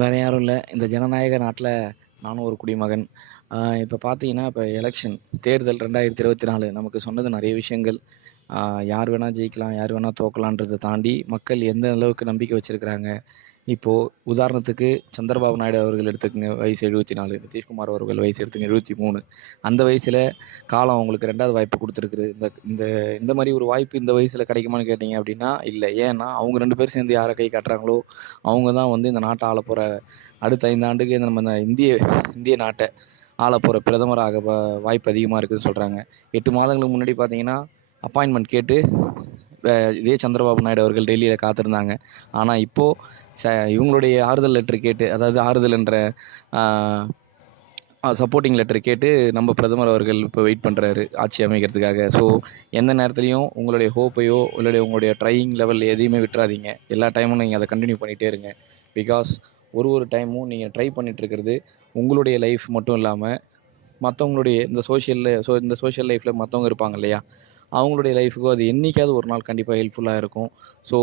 வேறு யாரும் இல்லை. இந்த ஜனநாயக நாட்டில் நானும் ஒரு குடிமகன். இப்போ பார்த்தீங்கன்னா, இப்போ எலெக்ஷன் தேர்தல் 2024 நமக்கு சொன்னது நிறைய விஷயங்கள். யார் வேணால் ஜெயிக்கலாம், யார் வேணால் தோக்கலான்றதை தாண்டி மக்கள் எந்த அளவுக்கு நம்பிக்கை வச்சுருக்கிறாங்க. இப்போது உதாரணத்துக்கு சந்திரபாபு நாயுடு அவர்கள் எடுத்துக்கங்க, வயசு 74. நிதிஷ்குமார் அவர்கள் வயசு எடுத்துங்க 23. அந்த வயசில் காலம் அவங்களுக்கு 2வது வாய்ப்பு கொடுத்துருக்குது. இந்த இந்த இந்த மாதிரி ஒரு வாய்ப்பு இந்த வயசில் கிடைக்குமான்னு கேட்டிங்க அப்படின்னா இல்லை. ஏன்னா அவங்க 2 பேர் சேர்ந்து யாரை கை காட்டுறாங்களோ அவங்க தான் வந்து இந்த நாட்டை ஆளப்போகிற அடுத்த 5 ஆண்டுக்கு நம்ம இந்த இந்திய நாட்டை ஆளப்போகிற பிரதமராக வாய்ப்பு அதிகமாக இருக்குதுன்னு சொல்கிறாங்க. 8 மாதங்களுக்கு முன்னாடி பார்த்தீங்கன்னா அப்பாயின்மெண்ட் கேட்டு இதே சந்திரபாபு நாயுடு அவர்கள் டெல்லியில் காத்திருந்தாங்க. ஆனால் இப்போது இவங்களுடைய ஆறுதல் லெட்டர் கேட்டு, அதாவது ஆறுதல் என்ற சப்போர்ட்டிங் லெட்டர் கேட்டு நம்ம பிரதமர் அவர்கள் இப்போ வெயிட் பண்ணுறாரு ஆட்சி அமைக்கிறதுக்காக. ஸோ எந்த நேரத்துலையும் உங்களுடைய ஹோப்பையோ உங்களுடைய ட்ரையிங் லெவல் எதையுமே விட்டுறாதீங்க. எல்லா டைமும் நீங்கள் அதை கண்டினியூ பண்ணிகிட்டே இருங்க. பிகாஸ் ஒரு டைமும் நீங்கள் ட்ரை பண்ணிகிட்ருக்கிறது உங்களுடைய லைஃப் மட்டும் இல்லாமல் மற்றவங்களுடைய இந்த சோஷியல் லைஃப்பில் மற்றவங்க இருப்பாங்க இல்லையா, அவங்களுடைய லைஃபுக்கும் அது என்றைக்காவது ஒரு நாள் கண்டிப்பாக ஹெல்ப்ஃபுல்லாக இருக்கும். So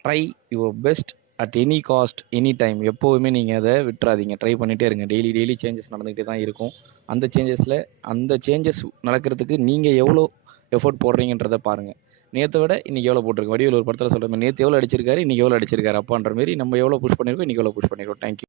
try your best at any cost, any time. எப்போவுமே நீங்கள் அதை விட்டுறாதீங்க. ட்ரை பண்ணிகிட்டே இருங்க. டெய்லி சேஞ்சஸ் நடந்துக்கிட்டே தான் இருக்கும். அந்த சேஞ்சஸ் நடக்கிறதுக்கு நீங்கள் எவ்வளோ எஃபோர்ட் போடுறீங்கன்றதை பாருங்கள். நேற்றை விட இன்றைக்கி எவ்வளோ போட்டிருக்கு. வடிவேலு ஒரு படத்தில் சொல்கிற மாதிரி, நேற்று எவ்வளோ அடிச்சிருக்காரு, இன்றைக்கி எவ்வளோ அடிச்சிருக்காரு அப்பான்ற மாரி நம்ம எவ்வளோ புஷ் பண்ணியிருக்கோம், இன்றைக்கி எவ்வளோ புஷ் பண்ணியிருக்கோம். தேங்க்யூ.